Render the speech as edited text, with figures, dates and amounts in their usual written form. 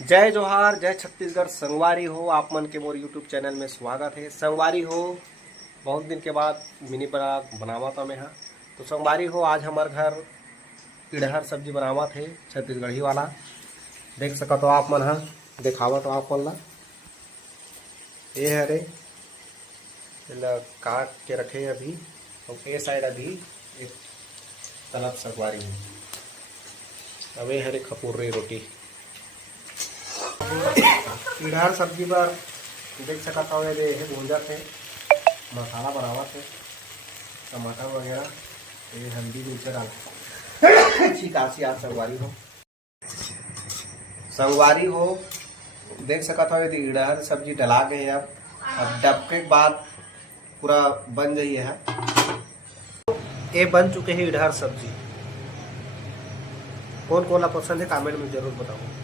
जय जोहार, जय छत्तीसगढ़। संगवारी हो आप मन के मोर यूट्यूब चैनल में स्वागत है। संगवारी हो बहुत दिन के बाद मिनी ब्लॉग बनावा था मैं। तो संगवारी हो आज हमार घर इडहर सब्जी बनावा थे छत्तीसगढ़ी वाला। देख सका तो आप मन हा, दिखावा तो आप मन ला। ये हरे काट के रखे अभी, और ये साइड अभी एक तलब संगवारी है। अब ये हरे खपूरी रोटी इडहर सब्जी पर देख सकता था। ये भूंजा थे, मसाला बनावा थे, टमाटर वगैरह, ये हल्दी मिर्च डाल चिकासी। आज संगवारी हो देख सकता था। यदि इडहर सब्जी डला गए अब डबके के बाद पूरा बन गई है। ये बन चुके हैं इडहर सब्जी। कौन कौन ला पसंद है कमेंट में जरूर बताओ।